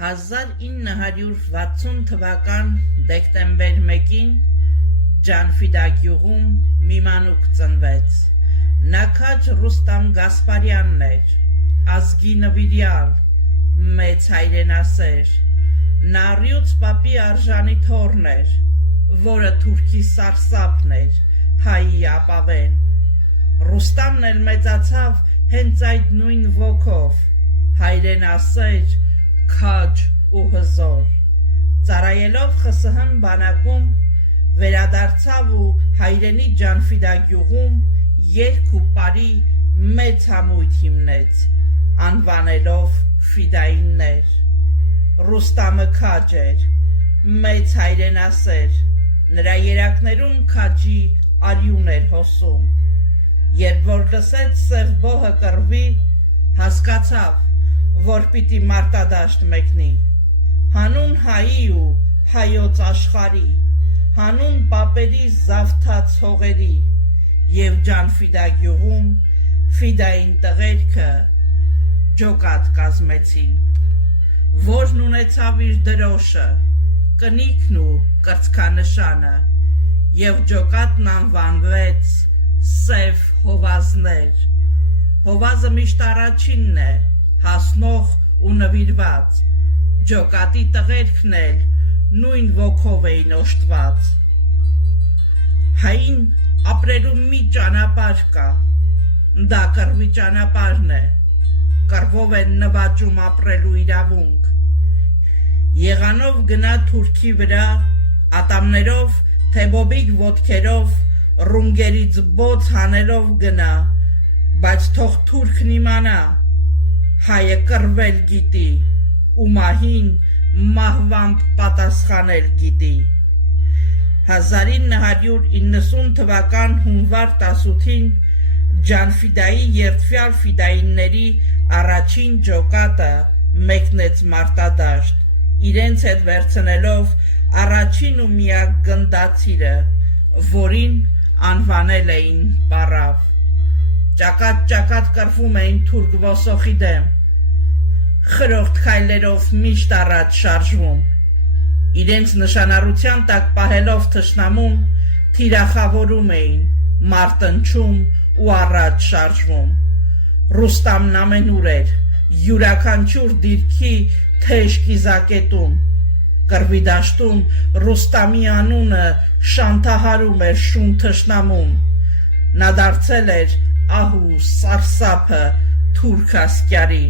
1960 թվական դեկտեմբեր 1-ին Ջանֆիդա գյուղում մի մանուկ ծնվեց։ Նա քաջ Ռուստամ Գասպարյանն էր, ազգի նվիրյալ, մեծ հայրենասեր։ Նա Ռյուց պապի արժանի թոռն էր, որը թուրքի սարսափն էր, հայի ապավեն։ Ռուստամն էլ մեծացավ հենց այդ նույն ոգով, հայրենասեր, քաջ ու հզոր։ Ծառայելով ԽՍՀՄ բանակում վերադարձավ ու հայրենի Ջանֆիդա գյուղում երգ ու պարի մեծ համույթ հիմնեց, անվանելով ֆիդայիններ։ Ռուստամը քաջ էր, մեծ հայրենասեր, նրա երակներում քաջի արյուն էր հոսում։ Երբ որ լսեց Սեղբոհը կռվի, հասկացավ, որ պիտի մարտադաշտ մեկնի, հանուն հայի ու հայոց աշխարհի, հանուն պապերի զավթած հողերի, և Ջանֆիդա գյուղում ֆիդային տղերքը ջոկատ կազմեցին, որն ունեցավ իր դրոշը, կնիքն ու կրծքանշանը, և ջոկատն անվանվեց Սև Հովազներ։ Հովազը միշտ առաջինն է, հասնող ու նվիրված, ջոկատի տղերքն էլ նույն ոգով էին օժտված։ Հային ապրելու մի ճանապարհ կա, դա կռվի ճանապարհն է, կռվով են նվաճում ապրելու իրավունք։ Եղանով գնա թուրքի վրա, ատամներով, թե բոբիկ ոտքերով, ռունգերից բոց հանելով գնա, բայց թող թուրքն իմանա, հայը կռվել գիտի, ու մահին մահվամբ պատասխանել գիտի։ 1990 թվական հունվար 18-ին Ջանֆիդայի երդվյալ ֆիդայինների առաջին ջոկատը մեկնեց մարտադաշտ, իրենց հետ վերցնելով առաջին ու միակ գնդացիրը, որին անվանել էին Պարավ։ Ճակատ կռվում էին թուրք ոսոխի դեմ, խրոխտ քայլերով միշտ առաջ շարժվում, իրենց նշանառության տակ պահելով թշնամուն, թիրախավորում էին, մարտնչում ու առաջ շարժվում։ Ռուստամն ամենուր էր, յուրաքանչյուր դիրքի թեժ կիզակետում, կռվի դաշտում Ռուստամի անունը շանթահարում էր շուն թշնամուն։ Նա դարձել էր ահու սարսափը թուրք ասկյարի,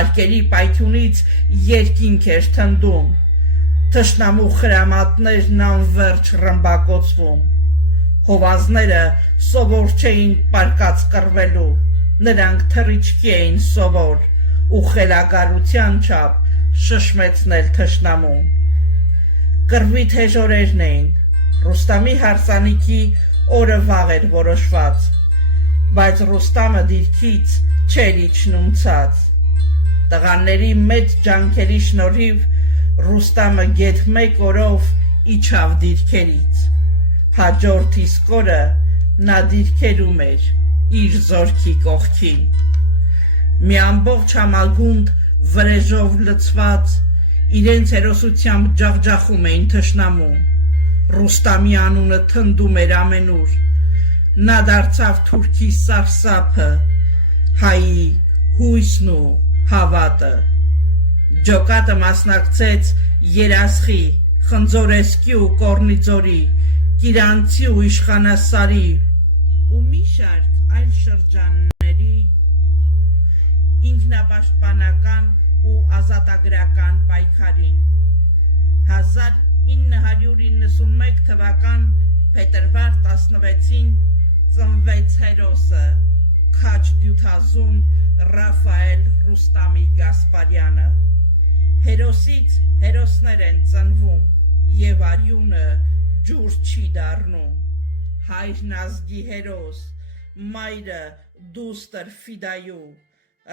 արկերի պայթյունից երկինք էր թնդում, թշնամու խրամատներն անվերջ ռմբակոծվում։ Հովազները սովոր չէին պարկած կռվելու, նրանք թռիչքի էին սովոր ու խելագարության չափ շշմեցնել թշնամուն։ Կռվի թեժ օրերն էին, Ռուստամի հարսանիքի օրը վաղ էր որոշված, բայց Ռուստամը դիրքից չէր իջնում ցած։ Տղաների մեծ ջանքերի շնորհիվ Ռուստամը գեթ մեկ օրով իջավ դիրքերից։ Հաջորդ իսկ օրը նա դիրքերում էր իր զորքի կողքին։ Մի ամբողջ համագունդ վրեժով լցված, իրենց հերոսությամբ ջախջախում էին թշնամուն։ Ռուստամի անունը թնդում էր ամենուր։ Նա դարձավ թուրքի սարսափը, հայի հույսն ու հավատը։ Ջոկատը մասնակցեց Երասխի, Խնձորեսկի ու Կորնիձորի, Կիրանցի ու Իշխանասարի ու մի շարք այլ շրջանների ինքնապաշտպանական ու ազատագրական պայքարին։ 1991 թվական փետրվար 16-ին ծնվեց հերոսը, քաջ դյութազուն Ռաֆայել Ռուստամի Գասպարյանը։ Հերոսից հերոսներ են ծնվում, և արյունը ջուր չի դառնում։ Հայրն ազգի հերոս, մայրը դուստր ֆիդայու,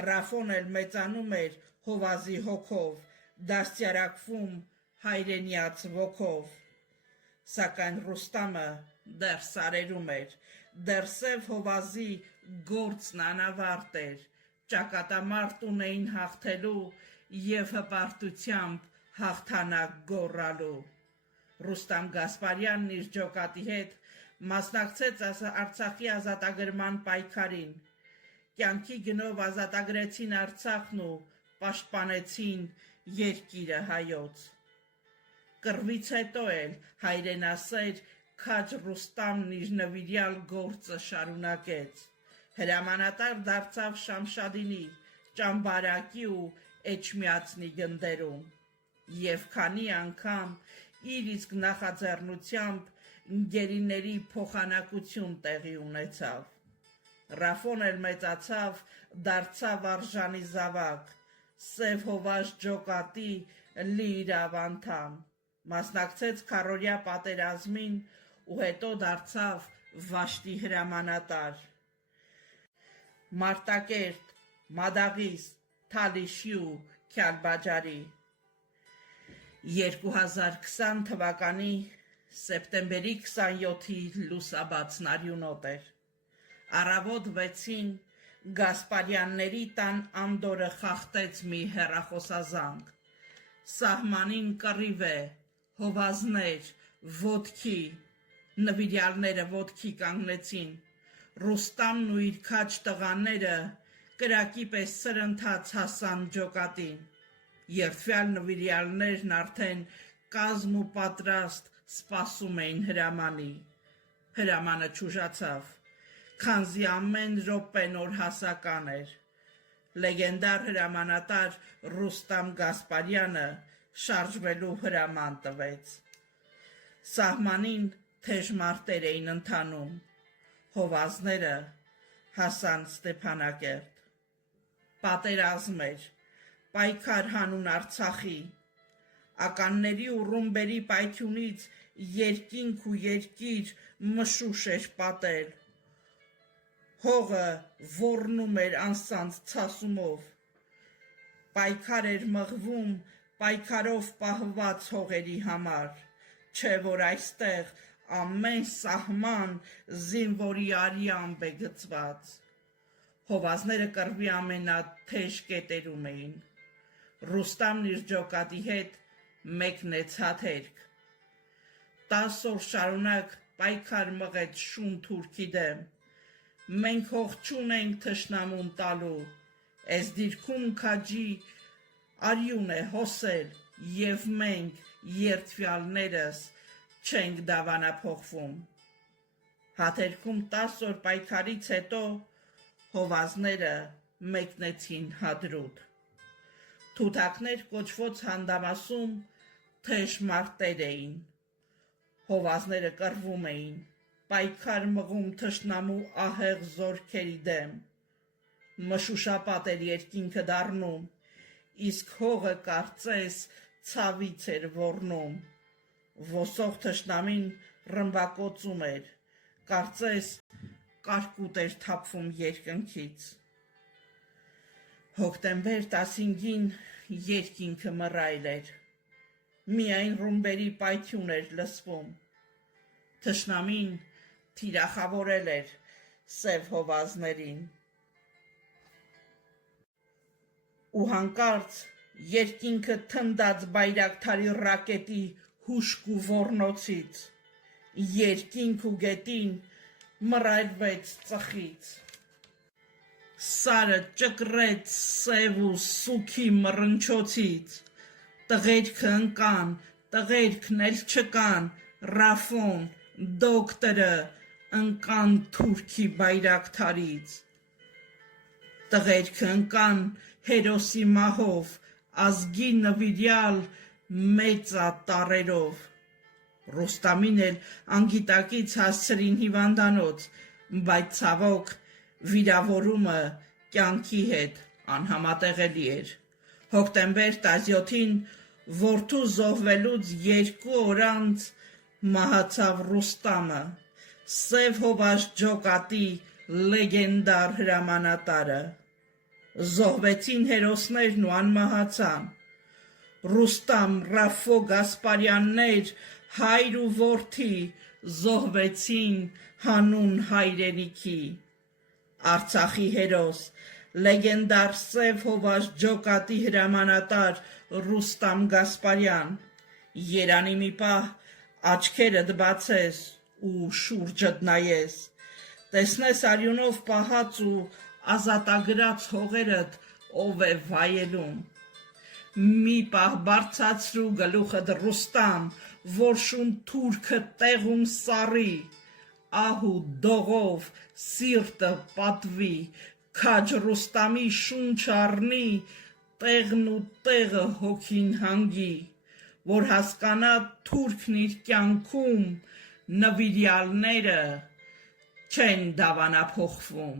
Ռաֆոն էլ մեծանում էր հովազի հոգով, դաստիարակվում հայրենյաց ոգով։ Սակայն Ռուստամը դեռ սարերում էր, դեռ Սև Հովազի գործն անավարտ էր, ճակատամարտ ունեին հաղթելու և հպարտությամբ հաղթանակ գոռալու։ Ռուստամ Գասպարյանն իր ջոկատի հետ մասնակցեց Արցախի ազատագրման պայքարին։ Կյանքի գնով ազատագրեցին Արցախն ու պաշտպանեցին երկիրը հայոց։ Կռվից հետո էլ հայրենասեր քաջ Ռուստամն իր նվիրյալ գործը շարունակեց։ Հրամանատար դարձավ Շամշադինի, Ճամբարակի ու Էջմիածնի գնդերում և քանի անգամ իր իսկ նախաձեռնությամբ գերիների փոխանակություն տեղի ունեցավ։ Ռաֆոն էլ մեծացավ, դարձավ արժանի զավակ, Սև Հովաս ջոկատի լիիրավ անդամ, մասնակցեց քառօրյա պատերազմին ու հետո դարձավ Վաշտի հրամանատար։ Մարտակերտ, Մադաղիս, Թալիշի ու Քյալբաջարի 2020 թվականի սեպտեմբերի 27-ի լուսաբացն արյունոտ էր։ Առավոտ 6-ին Գասպարյանների տան անդորը խախտեց մի հեռախոսազանգ։ Սահմանին կռիվ է, հովազներ, ոտքի, նվիրյալները ոտքի կանգնեցին։ Ռուստամն ու իր քաջ տղաները կրակի պես սրընթաց հասան ջոկատին։ Երդվյալ նվիրյալներն արդեն կազմ ու պատրաստ սպասում էին հրամանի։ Հրամանը չուժացավ, քանզի ամեն րոպե նորհասական էր։ Լեգենդար հրամանատար Ռուստամ Գասպարյանը շարժվելու հրաման տվեց։ Սահմանին թեժ մարտեր էին ընթանում։ Հովազները հասան Ստեփանակերտ։ Պատերազմ էր, պայքար հանուն Արցախի։ Ականների ու ռումբերի պայթյունից երկինք ու երկիր մշուշ էր պատել։ Հողը ոռնում էր անսանձ ցասումով։ Պայքար էր մղվում պայքարով պահված հողերի համար, չէ որ այստեղ ամեն սահման զինվորի արյամբ է գծված։ Հովազները կռվի ամենաթեժ կետերում էին։ Ռուստամն իր ջոկատի հետ մեկնեց հաթերք։ 10 օր շարունակ պայքար մղեց շուն թուրքի դեմ։ Մենք հող չունենք թշնամուն տալու, էս դիրքում քաջի արյուն է հոսել, և մենք երդվյալներս չենք դավանափոխվում։ Հաթերքում 10 օր պայքարից հետո հովազները մեկնեցին Հադրութ։ Թութակներ կոչվոց հանդամասում թեժ մարտեր էին։ Հովազները կռվում էին, պայքար մղում թշնամու ահեղ զորքերի դեմ։ Մշուշապատ էր երկինքը դառնում, իսկ հողը կարծես ցավից էր ոռնում։ Ոսող թշնամին ռմբակոծում էր, կարծես կարկուտ էր թափվում երկնքից։ Հոկտեմբեր 15-ին երկինքը մռայլ էր, միայն ռումբերի պայթյուն էր լսվում։ Թշնամին թիրախավորել էր Սև Հովազներին։ Ու հանկարծ երկինքը թնդաց Բայրակթարի ռակետի հուշկ ու ոռնոցից, երկինք ու գետին մռայլվեց ծխից։ Սարը ճկռեց սև ու սուքի մռնչոցից, տղերքը ընկան, տղերքն էլ չկան, Ռաֆոն, դոկտորը ընկան թուրքի Բայրակթարից։ Տղերքը ընկան հերոսի մահով, ազգի նվիրյալ մեծատառերով։ Ռուստամին էլ անգիտակից հասցրին հիվանդանոց, բայց ցավոք վիրավորումը կյանքի հետ անհամատեղելի էր։ Հոկտեմբեր 17-ին որդու զոհվելուց 2 օր անց մահացավ Ռուստամը, Սև Հովաս ջոկատի լեգենդար հրամանատարը։ Զոհվեցին հերոսներն ու անմահացան։ Ռուստամ, Ռաֆո Գասպարյաններ, հայր ու որդի զոհվեցին հանուն հայրենիքի։ Արցախի հերոս, լեգենդար Սև Հովաշ ջոկատի հրամանատար Ռուստամ Գասպարյան, երանի մի պահ աչքերդ բացես ու շուրջդ նայես, տեսնես արյունով պահած ու ազատագրած հողերդ ով է վայելում, մի պահ բարձացրու գլուխդ Ռուստամ, որ շուն թուրքը տեղում սառի, ահու դողով սիրտը պատվի, քաջ Ռուստամի շունչ առնի, տեղն ու տեղը հոգին հանգի, որ հասկանա թուրքն իր կյանքում նվիրյալները չեն դավանափոխվում։